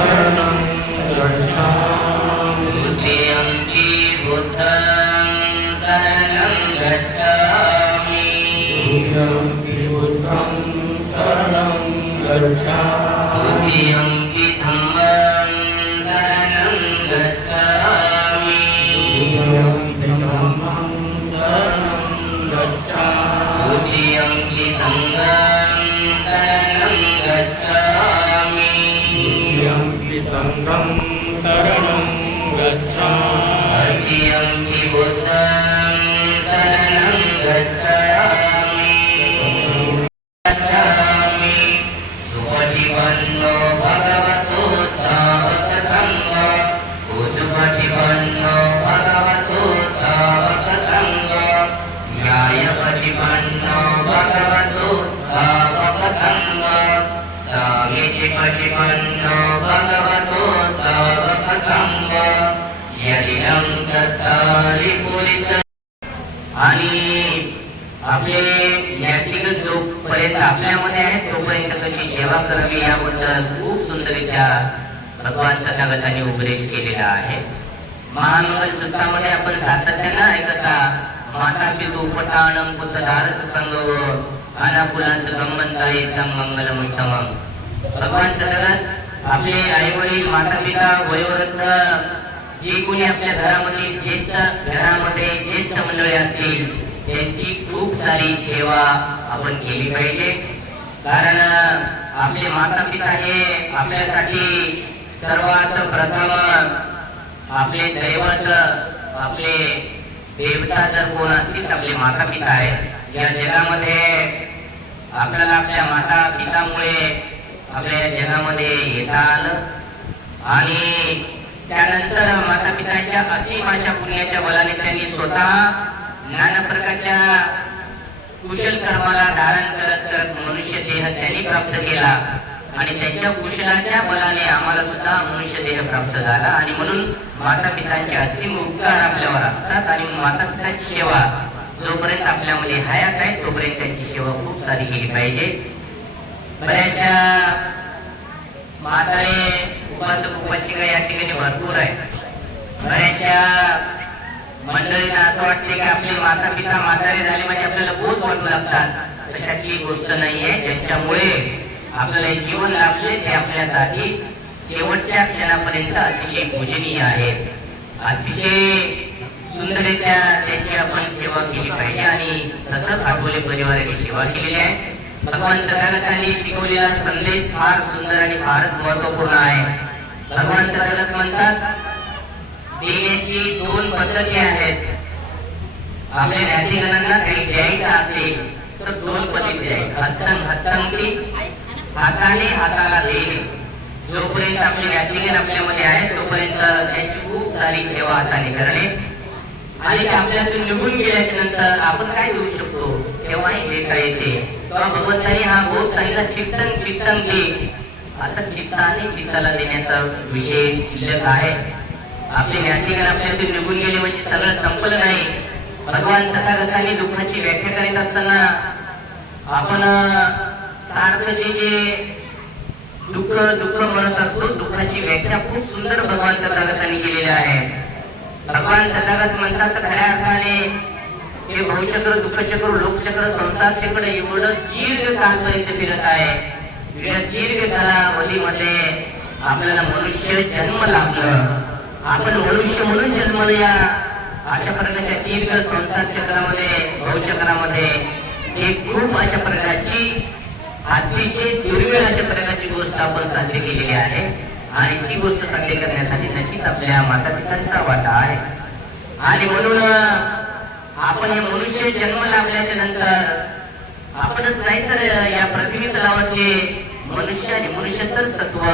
शरणं गच्छामि। द्वितीयंपि बुद्धं शरणं गच्छामि। द्वितीयंपि बुद्धं शरणं गच्छामि। द्वितीयंपि धम्मं शरणं गच्छामि। द्वितीयंपि धम्मं शरणं गच्छामि। द्वितीयंपि संघं शरणं गच्छामि। द्वितीयंपि संघं शरणं गच्छामि। तृतीयंपि बुद्धं शरणं गच्छामि। गच्छामि। सुपटिपन्नो भगवतो सावकसंघः। उजुपटिपन्नो भगवतो सावकसंघः। न्यायपटिपन्नो भगवतो सावकसंघः। सामीचिपटिपन्नो भगवतो सावकसंघः। यदिदं चत्तारि पुरुष आणि आपले व्यक्तिगत जोपर्यंत आपल्यामध्ये आहे तोपर्यंत कशी सेवा करावी याबद्दल खूप सुंदररित्या भगवान तथागतांनी उपदेश केलेला आहे. महामंगल सूत्रामध्ये आपण सातत्यानं ऐकता माता पितू पटाणम पुत्रधारच संगव अनाकुलांचं गम्मंता एकदम मंगलम उत्तमम. भगवान तथागत आपले आई वडील माता पिता वयोवृद्ध जे कोणी आपल्या घरामध्ये ज्येष्ठ मंडळी असतील त्यांची खूप सारी सेवा आपण केली पाहिजे. कारण आपले माता पिता हे आपल्यासाठी सर्वात प्रथम आपले दैवत आपले देवता जर कोण असतील तर आपले माता पिता आहेत. या जगामध्ये आपल्याला आपल्या माता पितामुळे आपल्या जगामध्ये येता आलं आणि त्यानंतर माता पितांच्या असीम अशा पुण्याच्या बलाने त्यांनी स्वतः नाना प्रकारच्या कुशल कर्माला धारण करत करत मनुष्य देह त्यांनी प्राप्त केला आणि त्यांच्या कुशलाच्या बलाने आम्हाला सुद्धा मनुष्य देह प्राप्त झाला. आणि म्हणून माता पितांचे असीम उपकार आपल्यावर असतात आणि माता पितांची सेवा जोपर्यंत आपल्यामध्ये हयात आहे तोपर्यंत त्यांची सेवा खूप सारी केली पाहिजे. बऱ्याचशा म्हातारे उपासक उपासिका या ठिकाणी भरपूर आहे. बऱ्याचशा मंडळींना असं वाटते की आपले माता पिता म्हातारे झाले म्हणजे आपल्याला बोज वाटू लागतात. तशातली गोष्ट नाहीये. ज्यांच्यामुळे आपल्याला जीवन लाभले ते आपल्यासाठी शेवटच्या क्षणापर्यंत अतिशय पूजनीय आहेत. अतिशय सुंदररित्या त्यांची आपण सेवा केली पाहिजे आणि तसंच आठवले परिवाराने सेवा केलेली आहे. भगवान तथागतांनी शिकवलेला संदेश फार सुंदर आणि फारच महत्वपूर्ण आहे. भगवान तथागत म्हणतात देण्याची दोन पद्धती आहेत. आपल्या ज्ञातिगणांना काही द्यायचं असेल तर दोन पद्धती आहेत. हत्तंगती हाताने हाताला देणे. जोपर्यंत आपले ज्ञातिगण आपल्यामध्ये आहेत तोपर्यंत त्यांची खूप सारी सेवा हाताने करणे आणि ते आपल्यातून निघून गेल्याच्या नंतर आपण काय देऊ शकतो तेव्हाही देता येते. तेव्हा भगवंतांनी हा बोध सांगितला चित्तन चित्तन दे. आता चित्ताने चित्ताला देण्याचा विषय शिल्लक आहे. आपले ज्ञातिगण आपल्यातून निघून गेले म्हणजे सगळं संपलं नाही. भगवान तथागतांनी दुःखाची व्याख्या करीत असताना आपण सारखं जे दुःख दुःख म्हणत असतो दुःखाची व्याख्या खूप सुंदर भगवान तथागतांनी केलेली आहे. भगवान तथागत म्हणतात खऱ्या अर्थाने हे भवचक्र दुःखचक्र लोकचक्र संसार चक्र एवढं दीर्घ कालपर्यंत फिरत आहे. दीर्घ कालावधीमध्ये आपल्याला मनुष्य जन्म लाभलं. आपण मनुष्य म्हणून जन्मलो या अशा प्रकारच्या दीर्घ संसार चक्रामध्ये भवचक्रामध्ये एक खूप अशा प्रकारची अतिशय दुर्मिळ अशा प्रकारची गोष्ट आपण साध्य केलेली आहे आणि ती गोष्ट साध्य करण्यासाठी नक्कीच आपल्या माता पितांचा वाटा आहे. आणि म्हणून आपण हे मनुष्य जन्म लाभल्याच्या नंतर आपणच नाही तर या पृथ्वी तलावाचे मनुष्य आणि मनुष्यतर सत्व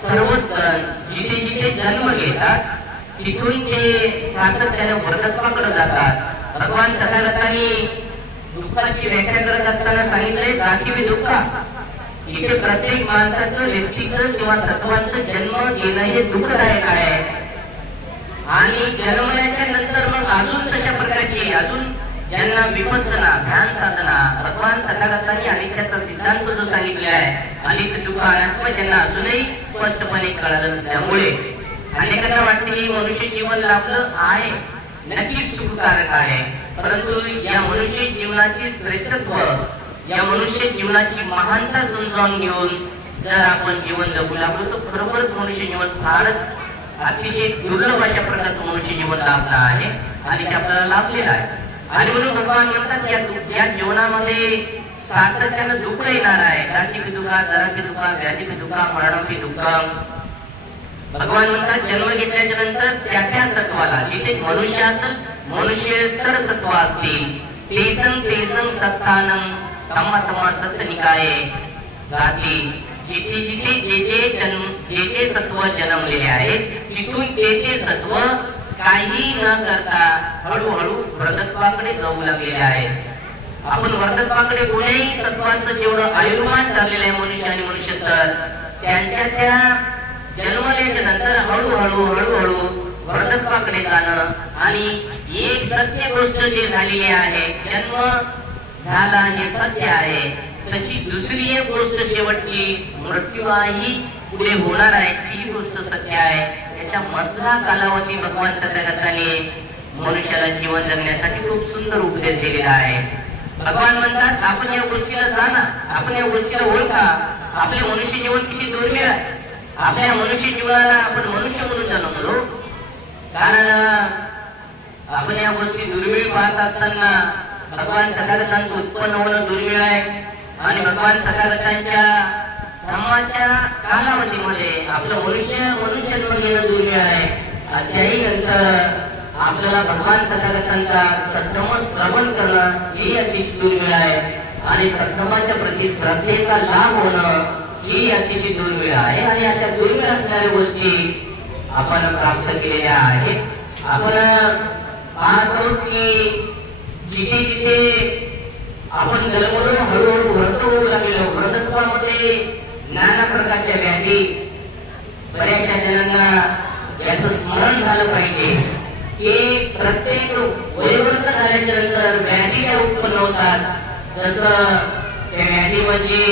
सर्वच जण जिथे जिथे जन्म घेतात तिथून ते सातत्याने वर्धत्वाकडे जातात. भगवान तथागतांनी दुःखाची व्याख्या करत असताना सांगितले जातीवे दुःख. इथे प्रत्येक माणसाचं व्यक्तीचं किंवा सत्वांचं जन्म घेणं हे दुःखदायक आहे आणि जन्मल्याच्या नंतर मग अजून तशा प्रकारची अजून ज्यांना विपස්සना ध्यान साधना भगवान तथागतांनी अनित्याचा सिद्धांत जो सांगितलेला आहे, अनित्य दुःख अनात्म ज्यांना अजूनही स्पष्टपणे कळालं नसल्यामुळे अनेकांना वाटते की मनुष्य जीवन लाभलं आहे, नक्कीच सुखकारक आहे, परंतु या मनुष्य जीवनाची श्रेष्ठत्व, या मनुष्य जीवनाची महानता समजावून घेऊन जर आपण जीवन जगू लागलो तर खरोखरच मनुष्य जीवन फारच अतिशय दुर्लभ अशा प्रकारचं मनुष्य जीवन लाभलं आहे आणि ते आपल्याला लाभलेलं आहे. आणि म्हणून भगवान म्हणतात या जीवनामध्ये सातत्यानं दुःख येणार आहे. जाती पे दुःख, जरा पे दुःख, व्याधी पे दुःख, मरण पे दुःख. भगवान म्हणतात जन्म घेतल्याच्या नंतर त्या सत्वाला, जिथे मनुष्य असेल मनुष्य तर सत्व असतील, तेसं तेसं सत्तानं तम्मा तम्मा सत्य निकाये जाती. जिथे जिथे जे सत्व जन्मलेले आहेत तिथून ते सत्व काही न करता हळूहळू वर्धत्वाकडे जाऊ लागलेले आहेत. आपण वर्धत्वाकडे कोणीही सत्वाचं जेवढं आयुर्मान ठरलेलं आहे मनुष्य आणि मनुष्य, तर त्यांच्या त्या जन्मल्याच्या नंतर हळूहळू वर्धत्वाकडे जाणं. आणि एक सत्य गोष्ट जे झालेली आहे, जन्म झाला हे सत्य आहे, तशी दुसरी एक गोष्ट शेवटची मृत्यू ही पुढे होणार आहे, ती गोष्ट सत्य आहे. याच्या मधला कालावधी भगवान तथागताने मनुष्याला जीवन जगण्यासाठी खूप सुंदर उपदेश दिलेला आहे. भगवान म्हणतात आपण या गोष्टीला जाणा, आपण या गोष्टीला ओळखा. आपले मनुष्य जीवन किती दुर्मिळ आहे. आपल्या मनुष्य जीवनाला आपण मनुष्य म्हणून जन्मलो, कारण आपण या गोष्टी दुर्मिळ पाहत असताना भगवान तथागतांचं उत्पन्न होणं दुर्मिळ आहे. आणि भगवान तथागतांच्या धम्माच्या कालावधीमध्ये आपलं मनुष्य म्हणून जन्म घेणं दुर्मिळ आहे. त्याही नंतर आपल्याला भगवान तथागतांचा सद्धम श्रवण करणं ही अतिशय दुर्मिळ आहे. आणि सद्धमाच्या प्रति श्रद्धेचा लाभ होणं ही अतिशय दुर्मिळ आहे. आणि अशा दुर्मिळ असणाऱ्या गोष्टी आपण प्राप्त केलेल्या आहेत. आपण पाहतो की जिथे जिथे आपण जन्मलो हळूहळू व्रत होऊ लागलेलो, व्रतत्वामध्ये नाना प्रकारच्या व्याधी, बऱ्याचशा जणांना याचं स्मरण झालं पाहिजे की प्रत्येक वयोवृद्ध झाल्याच्या नंतर व्याधी ज्या उत्पन्न होतात, जसं त्या व्याधी म्हणजे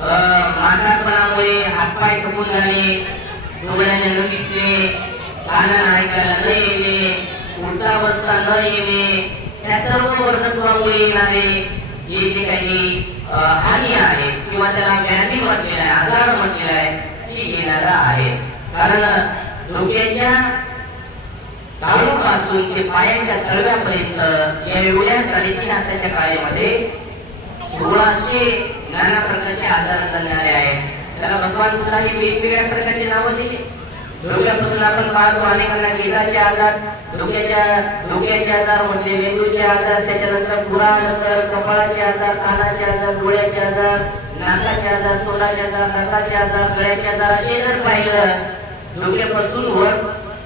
म्हातारपणामुळे हातपाय थकून जाणे, डोळ्याने न दिसणे, कानाने ऐकायला न येणे, उलटावस्था न येणे, या सर्व वर्धत्वामुळे येणारे हे जे काही हानी आहे किंवा त्याला व्याधी म्हटलेला आहे, आजार म्हटलेला आहे, ती येणार आहे. कारण डोक्याच्या काळूपासून ते पायाच्या तळव्यापर्यंत या एवढ्या 3.5 हाताच्या काळामध्ये 1600 नाना प्रकारचे आजार झालेले आहेत. त्याला भगवान बुद्धांनी वेगवेगळ्या प्रकारचे नावं दिली. डोक्यापासून आपण पाहतो अनेकांना केसाचे आजार, डोक्याचे आजार, मधले मेंदूचे आजार, त्याच्यानंतर नंतर कपाळाचे आजार, कानाचे आजार, डोळ्याचे आजार, नाकाचे आजार, तोंडाचे आजार, नखाचे आजार, गळ्याचे आजार, असे जर पाहिलं डोक्यापासून वर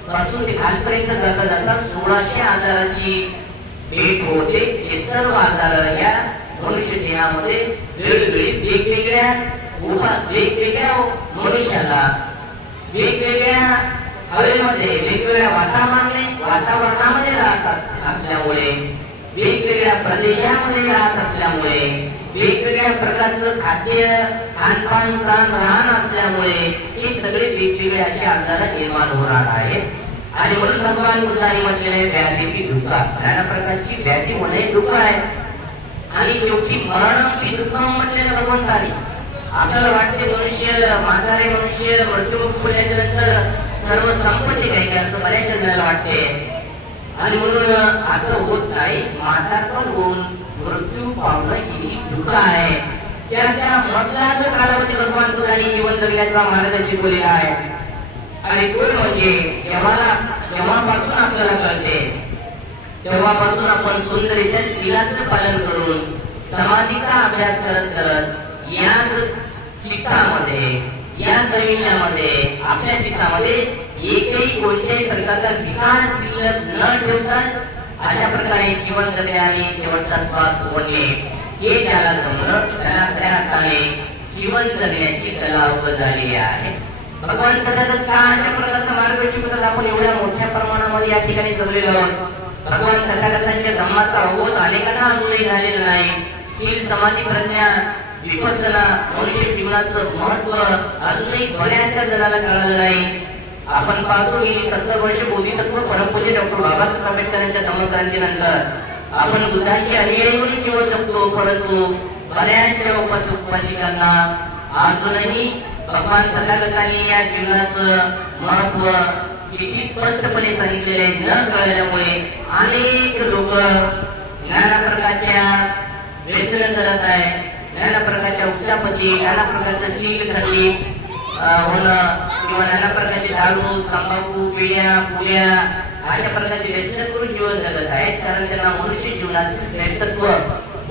पासून ते खालपर्यंत जाता जाता 1600 आजाराची भेट होते. हे सर्व आजार या मनुष्य देहामध्ये वेगवेगळी वेगवेगळ्या मनुष्याला वेगवेगळ्या हवेमध्ये वेगवेगळ्या वातावरणामध्ये राहत असल्यामुळे, वेगवेगळ्या प्रदेशामध्ये राहत असल्यामुळे, वेगवेगळ्या प्रकारचं खाद्य खानपान सण राहण असल्यामुळे हे सगळे वेगवेगळे असे आजार निर्माण होणार आहेत. आणि म्हणून भगवान बुद्धांनी म्हटलेले व्याधी भी दुःख, नाना प्रकारची व्याधी होणे दुःख आहे. आणि शेवटी मरण भी दुःख म्हटलेलं भगवंतानी. आपल्याला वाटते मनुष्य म्हातारे मनुष्य मृत्यूमुख पडल्याच्या नंतर सर्व संपत्ती काही असं बऱ्याचशा जणांना वाटते. आणि म्हणून असं होत नाही. म्हातारपण होऊन मृत्यू पावणं ही दुःख आहे. त्या मधला जो कालावधी भगवान बुद्धांनी जीवन जगण्याचा मार्ग शिकवलेला आहे. आणि तो म्हणजे जेव्हापासून आपल्याला कळते तेव्हापासून आपण सुंदररित्या शीलाचं पालन करून समाधीचा अभ्यास करत याच चित्तामध्ये, याच आयुष्यामध्ये, आपल्या चित्तामध्ये एकही कोणत्याही प्रकारचा विकार शिल्लक न ठेवता अशा प्रकारे जीवन जगणे आणि शेवटचा श्वास सोडणे हे ज्याला जमलं त्याला खऱ्या अर्थाने जीवन जगण्याची कला अवगत झालेली आहे. भगवान तथागत का अशा प्रकारचा मार्ग शिकवतात. आपण एवढ्या मोठ्या प्रमाणामध्ये या ठिकाणी जमलेलो आहोत, भगवान तथागतांच्या धम्माचा अवबोध अनेकांना अजूनही झालेला नाही. शील समाधी प्रज्ञा विपස්සना मनुष्य जीवनाचं महत्व अजूनही बऱ्याचशा जणांना कळालं नाही. आपण पाहतो गेली 70 वर्ष बोधिसत्व परमपूज्य डॉक्टर बाबासाहेब आंबेडकरांच्या धम्मक्रांतीनंतर आपण बुद्धांची अनुयायी म्हणून जीवन जगतो, परंतु बऱ्याचशा उपासकांना अजूनही भगवान तथागतांनी या जीवनाचं महत्व किती स्पष्टपणे सांगितलेले न कळल्यामुळे अनेक लोक नाना प्रकारच्या व्यसन करत आहे, नाना प्रकारच्या उपचापती, नाना प्रकारचं शील खल्ली होणं किंवा नाना प्रकारचे दारू, तंबाखू, पिढ्या, पुल्या अशा प्रकारचे व्यसन करून जीवन जगत आहेत. कारण त्यांना मनुष्य जीवनाचे श्रेष्ठत्व,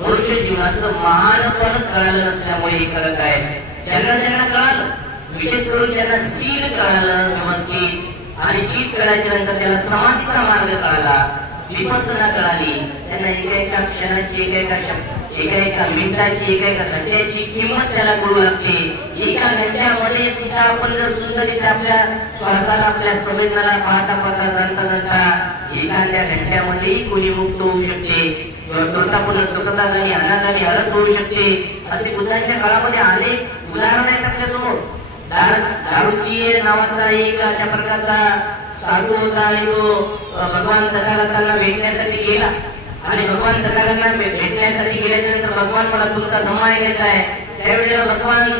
मनुष्य जीवनाचं महानपण कळालं नसल्यामुळे हे करत आहेत. ज्यांना कळालं, विशेष करून त्यांना शील कळालं व्यवस्थित, आणि शील कळायच्या नंतर त्याला समाधीचा मार्ग कळाला, विपස්සना कळाली, त्यांना एका क्षणाची, एका मिनिटाची, एका घंट्याची किंमत त्याला कळू लागते. एका घंट्यामध्ये सुद्धा आपण जर सुंदररीत्या आपल्या श्वासाला, आपल्या संवेदनाला पाहता पाहता जाणता एखाद्या घंट्यामध्येही कोणी मुक्त होऊ शकते किंवा श्रोतापूर्ण सुखदागाने आनंदाने हरत होऊ शकते. असे बुद्धांच्या काळामध्ये अनेक उदाहरण आहेत आपल्या समोर. दारूची नावाचा एक अशा प्रकारचा साधू होता आणि तो भगवान तथागतांना भेटण्यासाठी गेला. आणि भगवान तथागतांना भेटण्यासाठी गेल्याच्या नंतर भगवान मला तुमचा धम्मा ऐकायचा आहे. त्यावेळेला भगवान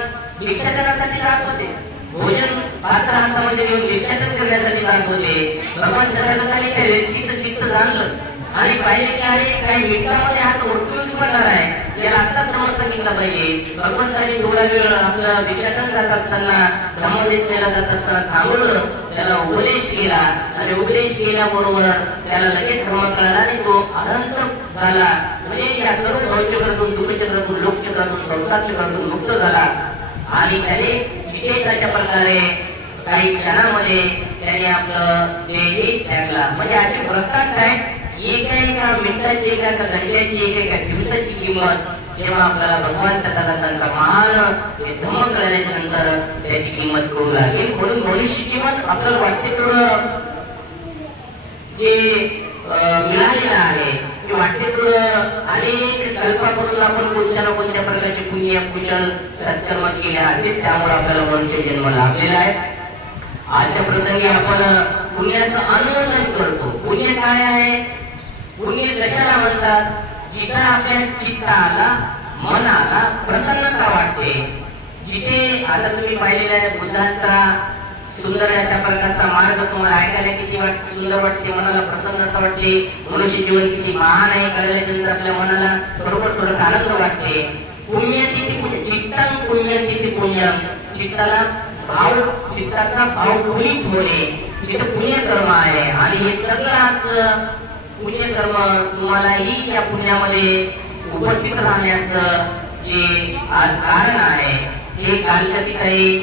भिक्षाटनासाठी जात होते, भोजन पात्र हातामध्ये घेऊन भिक्षाटन करण्यासाठी जात होते. भगवान तथागतांनी त्या व्यक्तीचं चित्त जाणलं आणि पाहिले की अरे काही मिनिटामध्ये हात ओळखून पडणार आहे, याला आता धम्म सांगितलं पाहिजे. भगवंतांनी थोडा वेळ आपलं भिक्षाटन जात असताना, धम्मदेशनेला जात असताना थांबवलं, त्याला उपदेश केला आणि उपदेश केल्याबरोबर त्याला लगेच धर्म कळाला आणि तो अनंत झाला. म्हणजे या सर्व भवचक्रातून, दुःखचक्रातून, लोकचक्रातून, संसार चक्रातून मुक्त झाला. आणि त्याने तिथेच अशा प्रकारे काही क्षणामध्ये त्याने आपलं देह त्यागला. म्हणजे असे प्रकार काय, एका मिनिटाची, एका घंट्याची, एका दिवसाची किंमत जेव्हा आपल्याला भगवान तथागतांचा महान धम्म कळल्याच्या नंतर त्याची किंमत कळू लागेल. म्हणून मनुष्य जीवन आपल्याला वाटते तेवढं जे मिळालेलं आहे, ते वाटते तेवढं अनेक कल्पापासून आपण कोणत्या ना कोणत्या प्रकारचे पुण्य, कुशल, सत्कर्म केले असेल, त्यामुळे आपल्याला मनुष्य जन्म लाभलेला आहे. आजच्या प्रसंगी आपण पुण्याचं अनुमोदन करतो. पुण्य काय आहे, पुण्य कशाला म्हणतात, जिथं आपल्या चित्ताला, मनाला प्रसन्नता वाटते. जिथे आता तुम्ही पाहिलेला आहे बुद्धांचा सुंदर अशा प्रकारचा मार्ग तुम्हाला ऐकायला किती सुंदर वाटते, मनाला प्रसन्नता वाटते. मनुष्य जीवन किती महान आहे कळल्यानंतर आपल्या मनाला बरोबर थोडासा आनंद वाटते. पुण्यतिथी पुण्य, चित्तं पुण्यतिथी पुण्य, चित्ताला भाव, चित्ताचा भाव पुनीत होणे, तिथं पुण्यकर्म आहे. आणि हे सगळंच पुण्यकर्म तुम्हालाही या पुण्यामध्ये उपस्थित राहण्याचं जे आज कारण आहे, हे कालकथिताई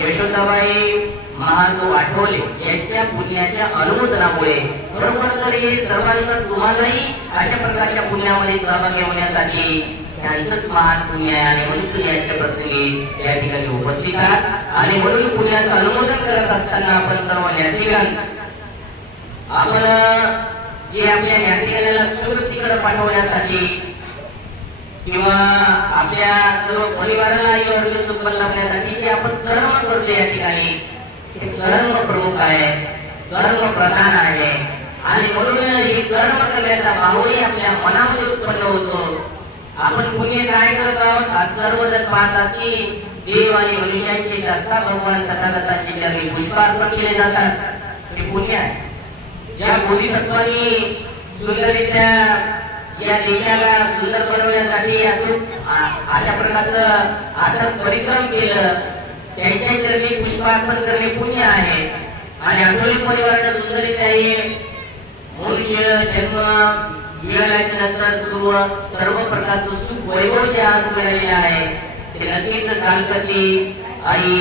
यशोदाबाई महादेव आठवले यांच्या पुण्याच्या अनुमोदनामुळे बरोबर. तर हे सर्वांना तुम्हालाही अशा प्रकारच्या पुण्यामध्ये सहभागी होण्यासाठी त्यांचंच महान पुण्य आहे. आणि म्हणून तुम्ही यांच्या प्रसंगी या ठिकाणी उपस्थित आहात. आणि म्हणून पुण्याचं अनुमोदन करत असताना आपण सर्व ज्ञातिगण, आपण जे आपल्या ज्ञातिगणाला सुरतीकडे पाठवण्यासाठी किंवा आपल्या सर्व परिवाराला आयुर्वेद सुख लाभण्यासाठी जे आपण कर्म करतो या ठिकाणी, ते कर्म प्रमुख आहे, कर्म प्रधान आहे. आणि म्हणून हे कर्म करण्याचा भावही आपल्या मनामध्ये उत्पन्न होतो. आपण पुण्य काय करत आहोत, आज सर्वजण पाहतात की देव आणि मनुष्यांचे शास्त्र भगवान तथागतांचे चरणी पुष्पार्पण केले जातात, हे पुण्य आहे. ज्या बोधिसत्वांनी सुंदररित्या या देशाला सुंदर बनवण्यासाठी अशा प्रकारचं अथक परिश्रम केलं, त्यांच्या चरणी पुष्पार्पण करणे पुण्य आहे. आणि आठवले परिवाराने सुंदररित्या हे मनुष्य जन्म मिळाल्याच्या नंतर सर्व प्रकारचं सुख वैभव जे आज मिळालेलं आहे, ते नक्कीच कालकथी आई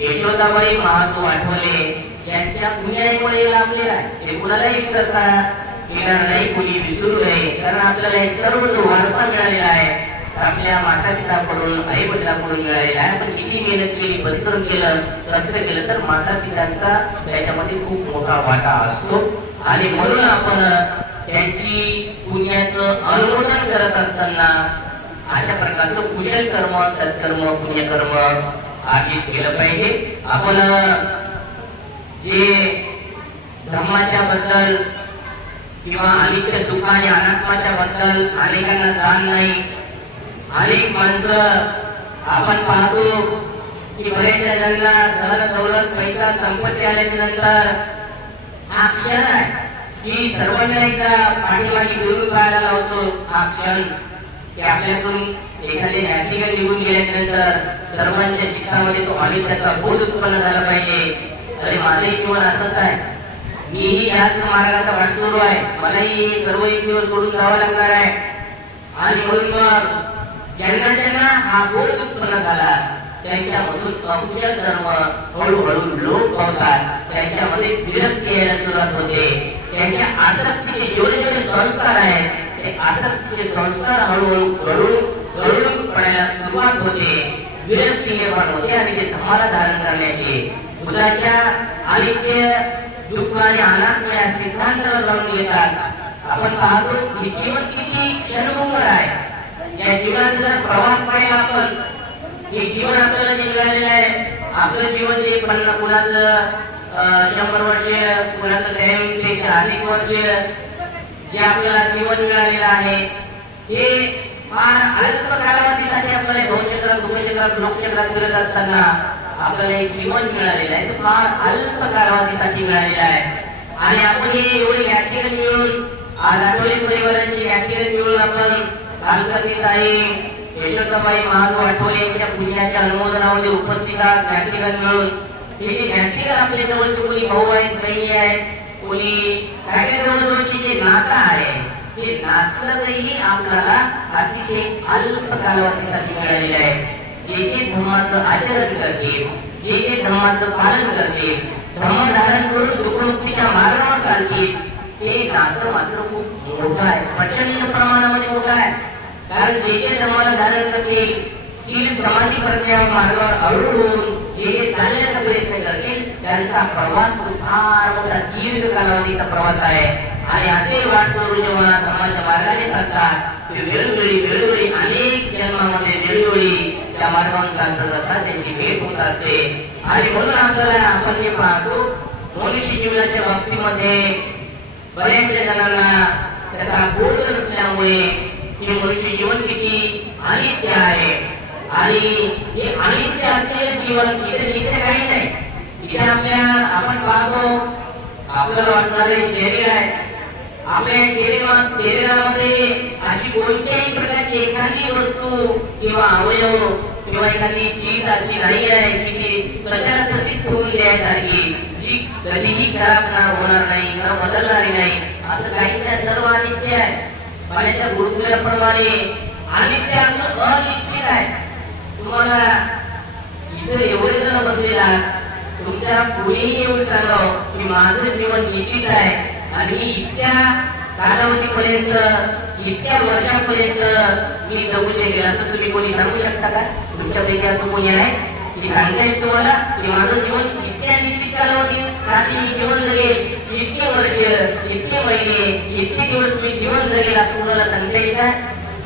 यशोदाबाई महादेव आठवले यांच्या पुण्यामुळे लाभलेला आहे. हे कुणालाही विसरता येणार नाही, कुणी विसरू नये. कारण आपल्याला हे सर्व जो वारसा मिळालेला आहे, आपल्या माता पिताकडून, आई वडिलांकडून मिळालेला आहे. आपण किती मेहनत केली, परिश्रम केलं, कष्ट केलं, तर माता पित्यांचा त्याच्यामध्ये खूप मोठा वाटा असतो. आणि म्हणून आपण त्यांची पुण्याचं अनुमोदन करत असताना अशा प्रकारचं कुशल कर्म, सत्कर्म, पुण्यकर्म आर्जित केलं पाहिजे. आपण जे धर्माच्या बद्दल किंवा अनित्य दुःख आणि अनात्माच्या बद्दल अनेकांना जाण नाही. अनेक माणसं आपण पाहतो की बऱ्याचशा जणांना धन दौलत पैसा संपत्ती आल्याच्या नंतर हा क्षण आहे की सर्वांना एकदा पाठीमागे फिरून पाहायला लावतो. हा क्षण की आपल्यातून एखादे ज्ञातिगण निघून गेल्याच्या नंतर सर्वांच्या चित्तामध्ये तो अनित्याचा बोध उत्पन्न झाला पाहिजे. अरे माझे जीवन असंच आहे, मीही याच मार्गाचा वाटसरू आहे, मलाही सर्व एक दिवस सोडून जावं लागणार आहे. आणि म्हणून मग ज्यांना ज्यांना हा बोध उत्पन्न झाला त्यांच्यामधून अकुशल धर्म हळूहळू लोप पावतात, त्यांच्यामध्ये विरक्ती यायला सुरुवात होते. त्यांच्या आसक्तीचे जेवढे जेवढे संस्कार आहेत ते आसक्तीचे संस्कार हळूहळू गळून पडायला सुरुवात होते, विरक्ती निर्माण होते आणि ते धर्माला धारण करण्याचे बुद्धाच्या अनित्य दुःख आणि अनात्म या सिद्धांताला जाणून घेतात. आपण पाहतो की जीवन किती क्षणभंगुर आहे. या जीवनाचा जर प्रवास पाहिला आपण, हे जीवन आपल्याला जे मिळालेलं आहे, आपलं जीवन जे कुणाचं 100 वर्ष, कुणाचं काही मिनिटेच्या अधिक वर्ष जे आपल्याला जीवन मिळालेलं आहे, हे फार अल्प कालावधीसाठी आपल्याला भवचक्रात, दुःखचक्रात, लोकचक्रात फिरत असताना आपल्याला एक जीवन मिळालेलं आहे, ते फार अल्प कालावधीसाठी मिळालेलं आहे. आणि आपण हे एवढे व्याख्यान मिळून, आज आठवले परिवारांची व्याख्यान मिळून आपण कालकर्णीताई यशोदाबाई महादेव आठवले यांच्या पुण्याच्या अनुमोदनामध्ये उपस्थित आहात. व्याख्यान मिळून हे जे व्याख्यान आपल्या जवळचे कोणी भाऊ आहेत, बहिणी आहेत, कोणी काय जवळजवळचे जे नातं आहे, ते नातंही आपल्याला अतिशय अल्प कालावधीसाठी मिळालेले आहे. जे जे धर्माचं आचरण करतील, जे जे धर्माचं पालन करतील, धर्म धारण करून दुःखमुक्तीच्या मार्गावर चालतील, ते नातं मात्र खूप मोठं आहे, प्रचंड प्रमाणामध्ये मोठं आहे. कारण जे जे धर्माला धारण करतील, शील समाधी प्रज्ञा मार्गावर अरूढ होऊन जे जे चालण्याचा प्रयत्न करतील, त्यांचा प्रवास फार मोठा दीर्घ कालावधीचा प्रवास आहे. आणि असे वाटसरू जेव्हा धर्माच्या मार्गाने चालतात, ते वेळोवेळी अनेक जन्मामध्ये वेळोवेळी त्या मार्गावर चालत जातात, त्यांची भेट होत असते. आणि म्हणून आपल्याला आपण जे पाहतो मनुष्य जीवनाच्या बाबतीमध्ये बऱ्याचशा जणांना त्याचा बोध नसल्यामुळे हे मनुष्य जीवन किती अनित्य आहे. आणि हे अनित्य असलेलं जीवन इथे काही नाही. इथे आपण पाहतो आपल्याला वाटणारे शरीर आहे, आपल्या शरीरामध्ये अशी कोणत्याही प्रकारची एखादी वस्तू किंवा अवयव किंवा एखादी चीज अशी नाही आहे की ती कशाला तशीच ठेवून द्यायसारखी, जी कधीही खराब होणार नाही, न बदलणारी नाही. असं काहीच नाही, सर्व अनित्य आहे. पाण्याच्या बुडबुड्याप्रमाणे अनित्य असं अनिश्चित आहे. तुम्हाला इथे एवढे जण बसलेला, तुमच्या कुणीही येऊन सांगावं की माझं जीवन निश्चित आहे आणि मी इतक्या कालावधीपर्यंत, इतक्या वर्षापर्यंत मी जगू शकेल, असं तुम्ही कोणी सांगू शकता का? तुमच्यापैकी असं कोणी आहे की सांगता येईल तुम्हाला की माझं जीवन इतक्या निश्चित कालावधीसाठी मी जीवन जगेल, इतके वर्ष, इतके महिने, इतके दिवस मी जीवन जगेल, असं कोणाला सांगता येईल का?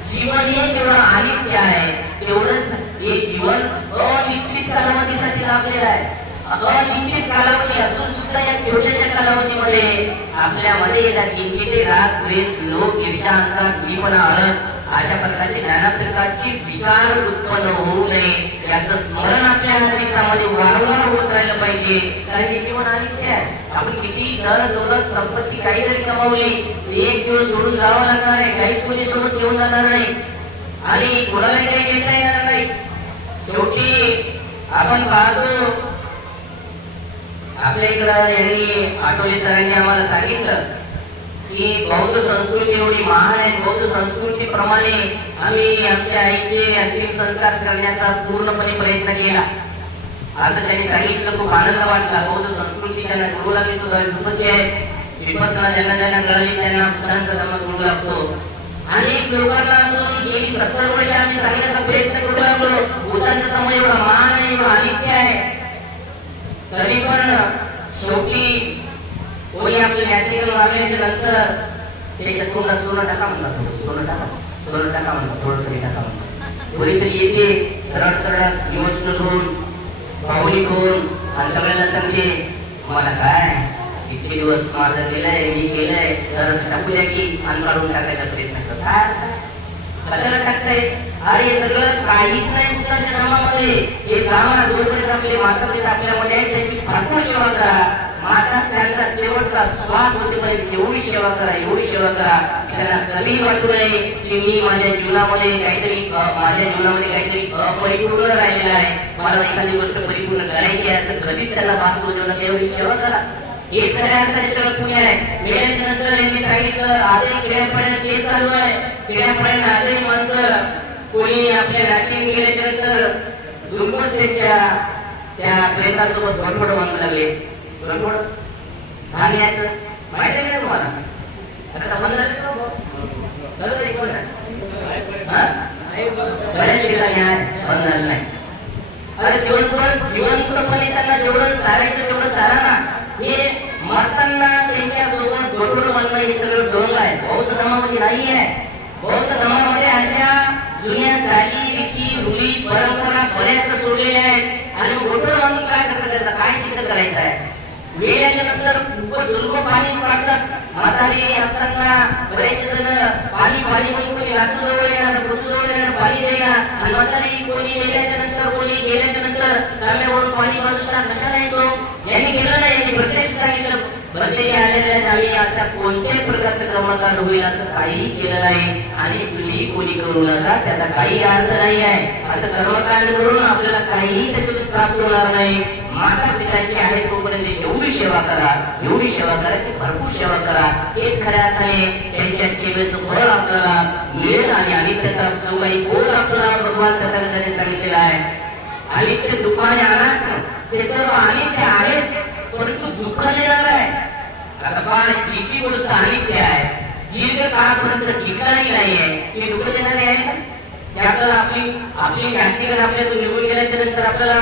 जीवन हे जेवढं अनित्य आहे तेवढंच हे जीवन अनिश्चित कालावधीसाठी लाभलेलं आहे. अनिश्चित कालावधी असून सुद्धा या छोट्याशा कालावधीमध्ये आपल्यामध्ये येतात किंचित राग, द्वेष, लोभ, ईर्ष्या, अहंकार, मीपणा, आळस अशा प्रकारचे नाना प्रकारची विकार उत्पन्न होऊ नये याचं स्मरण आपल्या चित्तामध्ये वारंवार होत राहिलं पाहिजे. कारण हे जीवन अनित्य आहे. आपण किती धन दौलत संपत्ती काही जरी कमावली एक दिवस सोडून जावं लागणार आहे, काहीच कोणी सोबत घेऊन जाणार नाही आणि कोणालाही काही घेता येणार नाही. शेवटी आपण पाहतो आपल्या इकडं यांनी आठवले सरांनी आम्हाला सांगितलं की बौद्ध संस्कृती एवढी महान आहे, बौद्ध संस्कृतीप्रमाणे आम्ही आमच्या आईचे अंतिम संस्कार करण्याचा पूर्णपणे प्रयत्न केला, असं त्यांनी सांगितलं. खूप आनंद वाटला. बौद्ध संस्कृती त्यांना कळू लागली सुद्धा, विपस्सी आहे, विपස්සना ज्यांना ज्यांना कळली त्यांना बुद्धांचा धर्म कळू लागतो. अनेक लोकांना अजून गेली 70 वर्ष आम्ही सांगण्याचा प्रयत्न करू लागलो बुद्धांचा धर्म एवढा महान आहे, एवढा अनित्य आहे, तरी पण शेवटी कोणी आपलं नॅटिकल मारल्याच्या नंतर त्याच्या तोंडात सोनं टाका म्हणतात, थोडं सोनं टाका म्हणतात, थोडं तरी टाका म्हणतात. कोणीतरी येते रडतडत इमोशनल होऊन, भावनिक होऊन आणि सगळ्याला सांगते मला काय इतके दिवस माझं केलंय, मी केलंय, जरासं टाकू द्या की, आणि काढून टाकायचा प्रयत्न करतो. काय कशाला टाकताय? अरे सगळं काहीच नाही भूताच्या नामामध्ये. हे कामा जोपर्यंत आपले माता पिता आपल्यामध्ये आहेत त्यांची भरपूर सेवा करा. माता त्यांचा शेवटचा श्वास होतेपर्यंत एवढी सेवा करा, एवढी सेवा करा. त्यांना कधीही वाटू नये की मी माझ्या जीवनामध्ये काहीतरी अपरिपूर्ण राहिलेलं आहे, मला एखादी गोष्ट परिपूर्ण करायची आहे असं कधीच त्यांना भास होऊ देऊ नका. एवढी सेवा करा. हेच खऱ्या अर्थाने सगळं पुण्य आहे. मेल्याच्या नंतर यांनी सांगितलं आजही खेड्यापाड्यात ते चालू आहे. खेड्यापाड्यात आजही माणसं कोणी आपल्या रात्री गेल्याच्या नंतर दुर्मस त्यांच्या त्या प्रेतासोबत गठोड बांधू लागले. गठोड धान्याचं माहिती आहे का तुम्हाला? आता बंद झालं का? चालू आहे कोण? बऱ्याच ठिकाणी आहे, बंद झालं नाही. अरे दिवसभर जिवंतपणे त्यांना जेवढं चालायचं तेवढं चाला ना. हे मरताना त्यांच्या सोबत गठोड बांधणं हे सगळं डोंग आहे. बौद्ध धर्मामध्ये नाही आहे. बौद्ध धर्मामध्ये अशा जुन्या चाली रीती रूढी परंपरा बऱ्याच सोडलेल्या आहेत. आणि मग गठोड बांधून काय करतात? त्याचा काय सिद्ध करायचं आहे? वेळेच्या नंतर झुलक पाणी पाडतात. म्हातारी असताना बरेचसे जण पाणी म्हणून कोणी लातू जवळ येणार, पृथ्वी जवळ येणार, पाणी देणार. आणि म्हातारी कोणी मेल्याच्या नंतर कोणी गेल्याच्या नंतर तांब्यावरून पाणी बाजूला कशाला येतो? यांनी केलं नाही. यांनी प्रत्यक्ष सांगितलं बदलेली आलेल्या जाळी अशा कोणत्याही प्रकारचं कर्मकांड होईल असं काहीही केलं नाही. आणि तुम्ही कोणी करू नका, त्याचा काही अर्थ नाही आहे. असं कर्मकांड करून आपल्याला काहीही त्याच्यातून प्राप्त होणार नाही. माता पिताची आहे तोपर्यंत एवढी सेवा करा, एवढी सेवा करा की भरपूर सेवा करा. हेच खऱ्या अर्थाने त्यांच्या सेवेचं फळ आपल्याला मिळेल. आणि अनित्याचा जो काही बोध आपल्याला भगवान तथागताने सांगितलेला आहे, अनित्य दुःखाने अनात्म ते सर्व अनित्य आहेच, परंतु दुःख देणार आहे. आता जी गोष्ट अनित्य आहे, दीर्घ काळापर्यंत टिकणारी नाही आहे, ती दुःख देणारी आहे का? की आपल्याला आपली ज्ञातीगण आपल्यातून निघून गेल्याच्या नंतर आपल्याला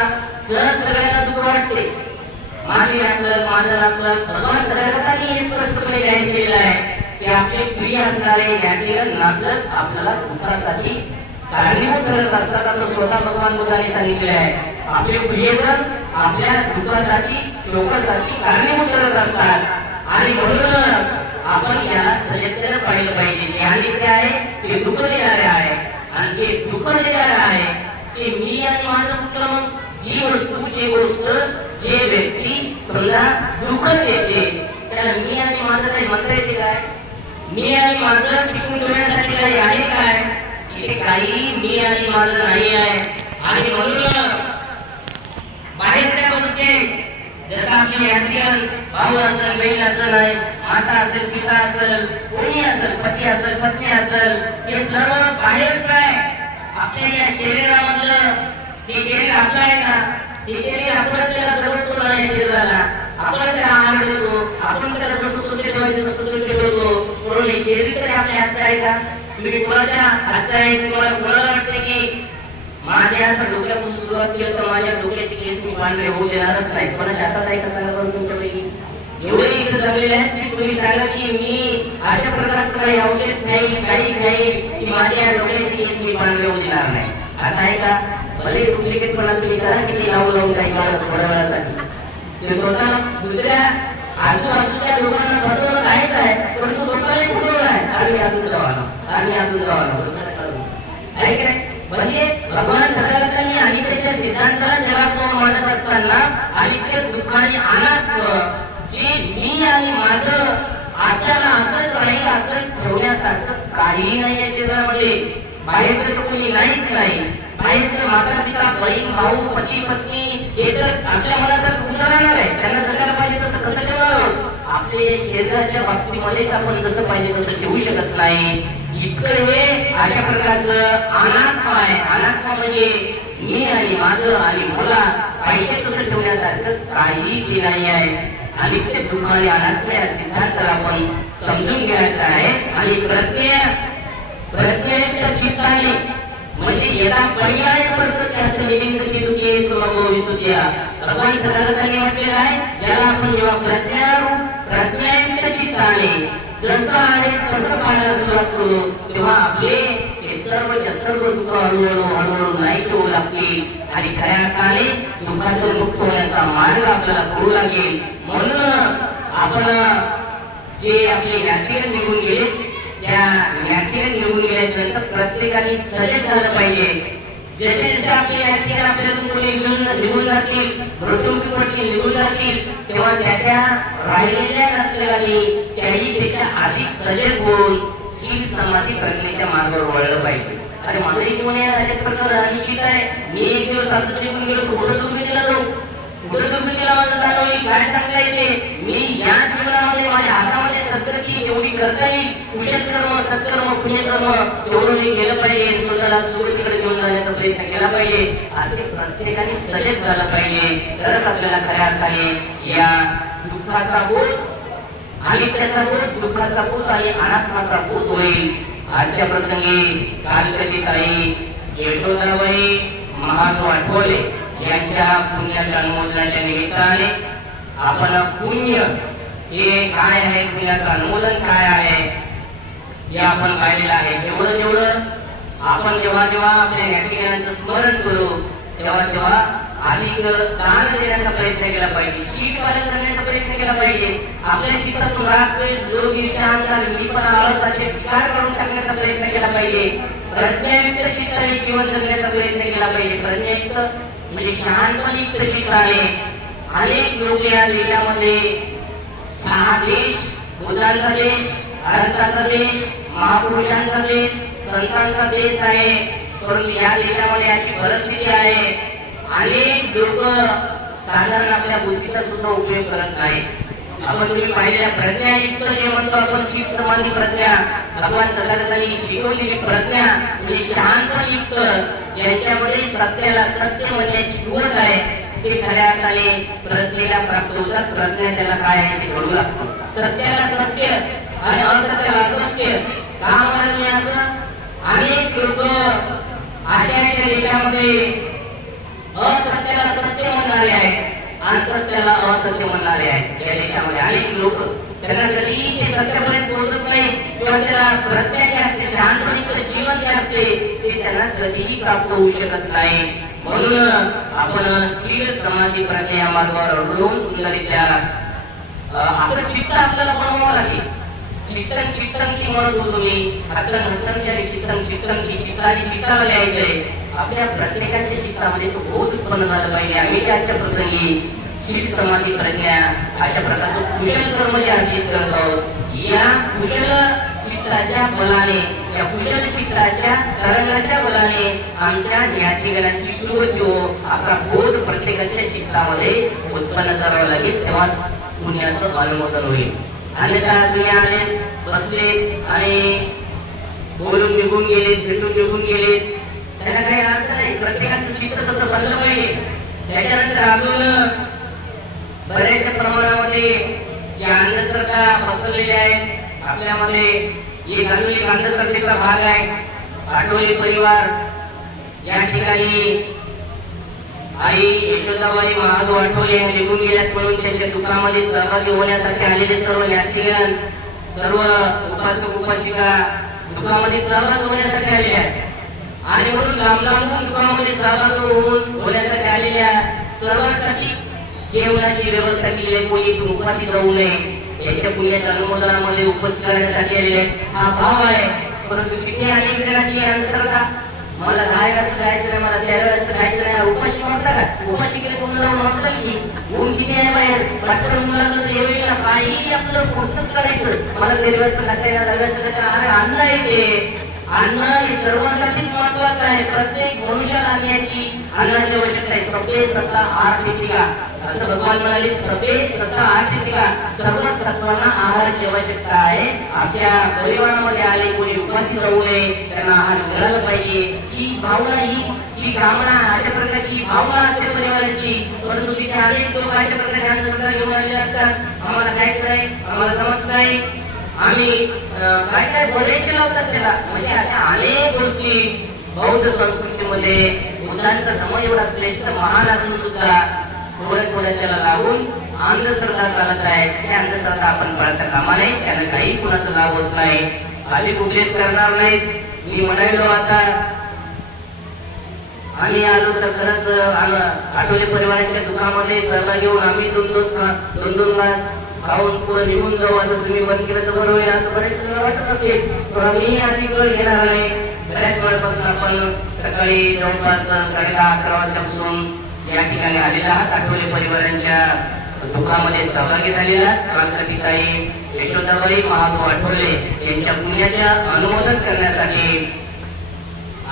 सहज सगळ्यांना दुःख वाटते. माझी माझं नातलग भगवान तथागतांनी हे स्पष्टपणे जाहीर केलेलं आहे की आपले प्रिय असणारे ज्ञातीगण नातलग आपल्याला दुःखासाठी कारणीभूत ठरत असतात असं स्वतः भगवान बुद्धाने सांगितले आहे. आपले प्रियजन आपल्या दुःखासाठी शोकासाठी कारणीभूत ठरत असतात. आणि म्हणून आपण याला सजगतेनं पाहिलं पाहिजे. जे अनित्य आहे ते दुःख देणारे आहे, आणि जे दुःख देणारे आहे ते मी आणि माझं कुठलं मग जी वस्तू जी गोष्ट जे व्यक्ती समजा दुःख देते त्याला मी आणि माझं काही म्हणता येते काय? मी आणि माझं टिकून ठेवण्यासाठी काही आहे काय? इथे काही मी आणि माझं नाही आहे. आणि म्हणून बाहेरच्या गोष्टी जसं आपली यात्रिगण भाऊ असेल, बहीण असेल, माता असेल, पिता असेल, कोणी असेल, पती असेल, पत्नी असेल, हे सर्व बाहेरच आहे. आपल्या या शरीरामधलं हे शरीर आपलं आहे का? हे शरीर आपणच त्याला जवळतो ना. या शरीराला आपण त्याला आहार देतो, आपण त्याला जसं स्वच्छ ठेवायचं तसं स्वच्छ ठेवतो. म्हणून हे शरीर तरी आपल्या हातचं आहे का? तुम्ही कोणाच्या हातचं आहे? तुम्हाला कोणाला वाटते की माझ्या आता डोक्यापासून सुरुवात केली तर माझ्या डोक्याचे केस मी पांढरे होऊ देणारच नाही? कोणाच्या हातात आहे का सांगा बरं तुमच्यापैकी? एवढे इथे जमलेले आहेत की तुम्ही सांगा की मी अशा प्रकारचं काही औषध काही की माझ्या डोक्याचे केस मी पांढरे होऊ देणार नाही. असं आहे का? भले डुप्लिकेट पण तुम्ही करा किती लावून काही थोड्या वेळासाठी ते स्वतःला दुसऱ्या आजूबाजूच्या लोकांना फसवणं काहीच आहे, परंतु स्वतःलाही फसवणं आहे. आम्ही अजून जावाना आहे की नाही? म्हणजे भगवान तथागतांनी अनित्याच्या सिद्धांताला जगासमोर मांडत असताना अनित्य दुःखाने अनात्म जे मी आणि माझं असायला असंच राहील असं ठेवण्यासारखं काहीही नाही या शरीरामध्ये. बाहेरचं तर कोणी नाहीच नाही. बाहेरचं माता पिता, बहीण भाऊ, पती पत्नी हे तर आपल्या मनासारखं उभं राहणार आहे. त्यांना जसायला पाहिजे तसं कसं ठेवणार आहोत? आपल्या शरीराच्या बाबतीमध्येच आपण जसं पाहिजे तसं ठेवू शकत नाही. इतकं हे अशा प्रकारचं अनात्मा आहे. अनात्मा म्हणजे मी आणि माझं आणि मला पाहिजे तसं ठेवण्यासारखं काही नाही आहे. अनित्य दुःख आणि अनात्म या सिद्धांताला आपण समजून घ्यायचं आहे. आणि प्रज्ञेयुक्त चित्ताने म्हणजे यदा पर्याय प्रसत्यात निविंदती दुःखे समगो विसुद्ध्या. भगवान तथागतांनी म्हटलेलं आहे ज्याला आपण जेव्हा प्रज्ञायुक्त जसं आहे तसं पाहायला सुरुवात करू, तेव्हा आपले हे सर्वच्या सर्व दुःख हळूहळू नाहीसे होऊ लागतील आणि खऱ्या अर्थाने दुःखातून मुक्त होण्याचा मार्ग आपल्याला कळू लागेल. म्हणून आपण जे आपले ज्ञातिगण निघून गेले, त्या ज्ञातिगण निघून गेल्याच्या नंतर प्रत्येकाने सजग झालं पाहिजे. जसे जसे आपले ज्ञातिगण आपल्यातून कोणी निघून जातील, मृत्युमुखी निघून जातील, तेव्हा त्या राहिलेल्या नातलगांनी त्याहीपेक्षा अधिक सजग होऊन शील समाधी प्रज्ञेच्या मार्गावर वळलं पाहिजे. अरे माझं जीवन अशा प्रकारे अनिश्चित आहे, मी एक दिवस असं निघून गेलो तर कुठं दुर्गतीला जाऊ, कुठं दुर्गतीला माझं जाणं होईल काय सांगता येते. मी या जीवनामध्ये माझ्या हातामध्ये सद्गती जेवढी करता येईल, कुशल कर्म सत्कर्म पुण्यकर्म तेवढं मी केलं पाहिजे, स्वतःला सुगतीकडे घेऊन जाण्याचा प्रयत्न केला पाहिजे. असे प्रत्येकाने सजग झालं पाहिजे, तरच आपल्याला खऱ्या अर्थाने या दुःखाचा बोध आणि त्याचा बोध, दुःखाचा बोध आणि अनात्माचा बोध होईल. आजच्या प्रसंगी कालकथित आई यशोदाबाई महादेव आठवले यांच्या पुण्याच्या अनुमोदनाच्या निमित्ताने आपण पुण्य हे काय आहे, पुण्याचं अनुमोदन काय आहे हे आपण पाहिलेलं आहे. जेवढं जेवढं आपण जेव्हा जेव्हा आपल्या ज्ञातिगणांचं स्मरण करू तेव्हा तेव्हा अधिक दान देण्याचा प्रयत्न केला पाहिजे, शील पालन करण्याचा प्रयत्न केला पाहिजे. आपल्या चित्तातून राग, द्वेष, लोभ, ईर्ष्या, अहंकार, मीपणा, आळस असे विकार काढून टाकण्याचा प्रयत्न केला पाहिजे. प्रज्ञायुक्त चित्ताने जीवन जगण्याचा प्रयत्न केला पाहिजे. प्रज्ञायुक्त म्हणजे शहाणपणयुक्त चित्ताने. अनेक लोक या देशामध्ये, हा देश बुद्धांचा देश, अनंताचा देश, महापुरुषांचा देश, संतांचा देश आहे, परंतु या देशामध्ये अशी परिस्थिती आहे, अनेक लोक साधारण आपल्या बुद्धीचा सुद्धा उपयोग करत नाही. आपण तुम्ही पाहिलेल्या प्रज्ञायुक्त जे म्हणतो आपण शील समाधी प्रज्ञा, भगवान तथागतांनी शिकवलेली प्रज्ञा म्हणजे शांतयुक्त, ज्यांच्यामध्ये सत्याला सत्य म्हणण्याची कुवत आहे, ते खऱ्या अर्थाने प्रज्ञेला प्राप्त होतात. प्रज्ञा त्याला काय आहे ते कळू लागतं. सत्याला सत्य आणि असत्याला असत्य का म्हणा तुम्ही असं? अनेक लोक अशा देशामध्ये असत्याला सत्य म्हणणारे आहेत, असत्याला असत्य म्हणणारे आहेत. या देशामध्ये अनेक लोक, त्यांना कधीही ते सत्यापर्यंत पोहोचत नाही किंवा त्याला प्रज्ञा जे असते, शांतपणे जीवन जे असते ते त्यांना कधीही प्राप्त होऊ शकत नाही. म्हणून आपण शील समाधी प्रज्ञा या मार्गावर अवलंबून सुंदररित्या असं चित्त आपल्याला बनवावं लागेल. चित्तन चित्तन की म्हणत होतो मी, हत्तन हत्तन की चित्तन चित्तन की चित्ताची चित्ताला लिहायचंय. आपल्या प्रत्येकाच्या चित्तामध्ये तो बोध उत्पन्न झाला पाहिजे. आम्ही आजच्या प्रसंगी शील समाधी प्रज्ञा अशा प्रकारचं कुशल कर्म जे अर्जित करत आहोत, या कुशल चित्ताच्या बलाने, या कुशल चित्ताच्या तरंगाच्या बलाने आमच्या ज्ञातिगणांची सुरुवात हो असा बोध प्रत्येकाच्या चित्तामध्ये उत्पन्न करावा लागेल, तेव्हाच पुण्याचं अनुमोदन होईल. अन्यथा तुम्ही आले बसले आणि बोलून निघून गेले, भेटून निघून गेले, त्याला काही अर्थ नाही. प्रत्येकाचं चित्र तसं बनलं पाहिजे. त्याच्यानंतर अजून बऱ्याचशा प्रमाणामध्ये ज्या अंधश्रद्धा पसरलेल्या आहेत आपल्यामध्ये, एक अजून एक अंधश्रद्धेचा भाग आहे. आठवले परिवार या ठिकाणी आई यशोदाबाई महादेव आठवले निघून गेल्यात म्हणून त्यांच्या दुःखामध्ये सहभागी होण्यासाठी आलेले सर्व ज्ञातिगण, सर्व उपासक उपासिका दुःखामध्ये सहभागी होण्यासाठी आलेले आहेत. आणि म्हणून लांब लांबून दुःखामध्ये सहभागी होण्यासाठी आलेल्या सर्वांसाठी जेवणाची व्यवस्था केलेली आहे. कोणी इथून उपाशी जाऊ नये यांच्या पुण्याच्या अनुमोदनामध्ये उपस्थित राहण्यासाठी आलेले आहेत. हा भाव आहे. परंतु किती अनेक जणांची अंधश्रद्धा, मला 10 वेळाचं खायचं नाही, मला 13 वेळाचं खायचं नाही, उपाशी म्हटलं का? उपाशी केले तुम्हाला वाचाल की ऊन किती आहे बाहेर, पटकन ऊन लागलं तर येईल ना, काही आपलं पुढचंच करायचं. मला 13 वेळाचं खाता येणार, 10 वेळाचं खाता. अरे अन्न आहे ते, अन्न हे सर्वांसाठीच महत्वाचं आहे. प्रत्येक मनुष्याला अन्नाची आवश्यकता आहे. सबे सत्ता आर्थिका असं भगवान म्हणाले, सबे सत्ता आर्थिका, सर्व सत्वांना आहाराची आवश्यकता आहे. आमच्या परिवारामध्ये आले कोणी उपाशी जाऊ नये, त्यांना आहार मिळाला पाहिजे, ही भावना, ही कामना, अशा प्रकारची भावना असते परिवाराची. परंतु तिथे अनेक लोक अशा प्रकारचे अंधश्रद्धा घेऊन आलेले असतात. आम्हाला खायचं नाही, आम्हाला जमत नाही, आम्ही काय काय बरेचसे लावतात त्याला. म्हणजे अशा अनेक गोष्टी बौद्ध संस्कृतीमध्ये बुद्धांचा धर्म एवढा श्रेष्ठ महान असून सुद्धा थोड्या थोड्या त्याला लागून अंधश्रद्धा चालत आहे, त्या अंधश्रद्धा आपण पाळता कामा नये. त्यांना काही कुणाचा लाभ होत नाही. आधी कुठलेच करणार नाहीत. मी म्हणायलो आता आम्ही आलो तर खरंच आठवले परिवाराच्या दुःखामध्ये सहभागी होऊन आम्ही दोन तास खाऊन पुढे निघून जाऊ. आता तुम्ही बंद केलं तर बरं होईल असं बरेच जणांना वाटत असेल, पण आम्ही अधिक वेळ घेणार नाही. बऱ्याच वेळापासून आपण सकाळी जवळपास 10:30-11 वाजल्यापासून या ठिकाणी आलेला आहात. आठवले परिवारांच्या दुःखामध्ये सहभागी झालेला क्रांतिताई यशोदाबाई महादेव आठवले यांच्या पुण्याच्या अनुमोदन करण्यासाठी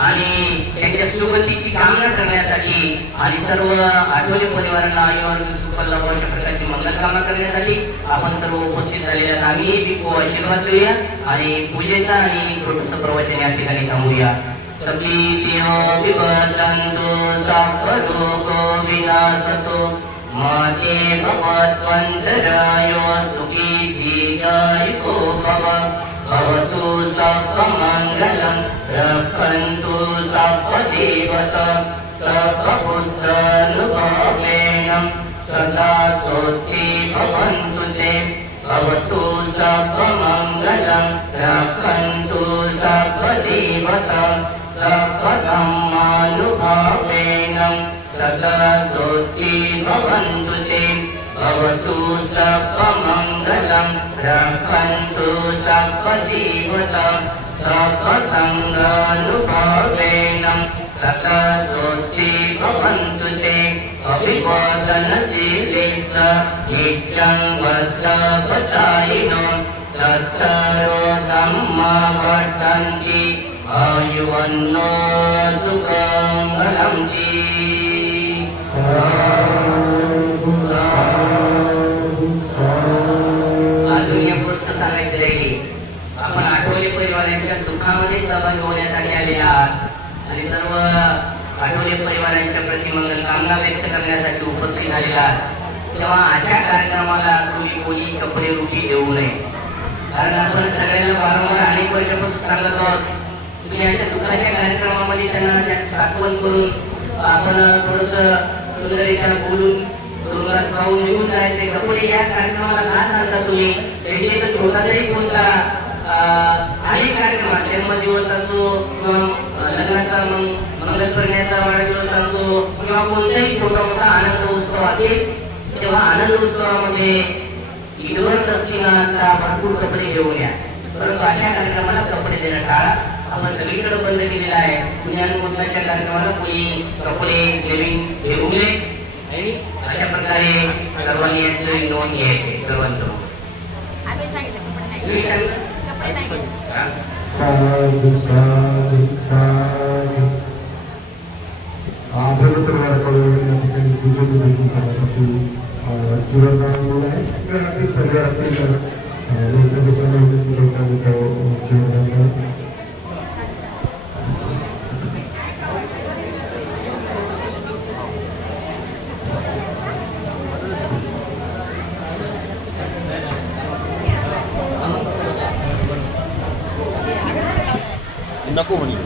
आणि त्यांच्या सुगतीची कामना करण्यासाठी आणि सर्व आठवले परिवारांना आयुर्वेद सुखलाभ अशा प्रकारची मंगल कामना करण्यासाठी आपण सर्व उपस्थित झालेल्या आम्ही बिको आशीर्वाद देऊया आणि पूजेचा आणि छोटस प्रवचन या ठिकाणी थांबूया. सप्लीतियो विभजन्तु सापरोगो विनाशतो माते भवत्वन्तरायो सुखी दीर्घायुको भव भवतु सर्वमङ्गलं रक्षन्तु सर्वदेवता सर्वपुत्रानुभावेन सदा सोत्ति भवन्तु ते भवतु सर्वमङ्गलं रक्षन्तु सर्वदेवता सर्वधर्मानुभावेन सदा सोत्ति भवन्तु ते भवतु सर्वमङ्गलं रक्षन्तु सर्वदेवता सर्वसङ्गानुभावेन सदा सोत्ति भवन्तु ते अभिवादनशीलेश नित्यं वद्धापचायिनो चत्तारो धम्मा वर्धन्ति आयुवन्नो सुखं भलन्ति. अजून एक गोष्ट सांगायची राहिली. आपण आठवले परिवारांच्या दुःखामध्ये सहभागी होण्यासाठी आलेला आहात आणि सर्व आठवले परिवारांच्या प्रति मंगल कामना व्यक्त करण्यासाठी उपस्थित झालेला आहात. तेव्हा अशा कार्यक्रमाला तुम्ही कोणी कपडे रुपी देऊ नये. कारण आपण सगळ्यांना वारंवार अनेक वर्षापासून सांगत आहोत, तुम्ही अशा दुःखाच्या कार्यक्रमामध्ये त्यांना त्याची साठवण करून आपण थोडस सुंदररित्या बोलून डोंगरास पाहून निघून जायचे. कपडे या कार्यक्रमाला का सांगता तुम्ही? त्यांचे तर छोटासाही कोणता अनेक कार्यक्रम, जन्मदिवस असो किंवा लग्नाचा मंगल करण्याचा वाढदिवस असो किंवा कोणताही छोटा मोठा आनंद उत्सव असेल, तेव्हा आनंद उत्सवामध्ये इडवत असताना भरपूर कपडे घेऊन या. परंतु अशा कार्यक्रमाला कपडे देणं टाळा. आपण सगळीकडे बंद केलेला आहे. पुण्यानुमोदनाच्या कार्यक्रमाला कोणी कपडे नवीन घेऊ नये आणि अशा प्रकारे सर्वांनी याची नोंद घ्यायची. सर्वांचं साधु साधु साधु. आठवले परिवाराकडून या ठिकाणी पूजन देखील सणासाठी जीवनदान दिलं आहे. त्यातील परिवारातील सदस्यांना विनंती लोकांनी जीवनदान द्यावं. नको म्हणे.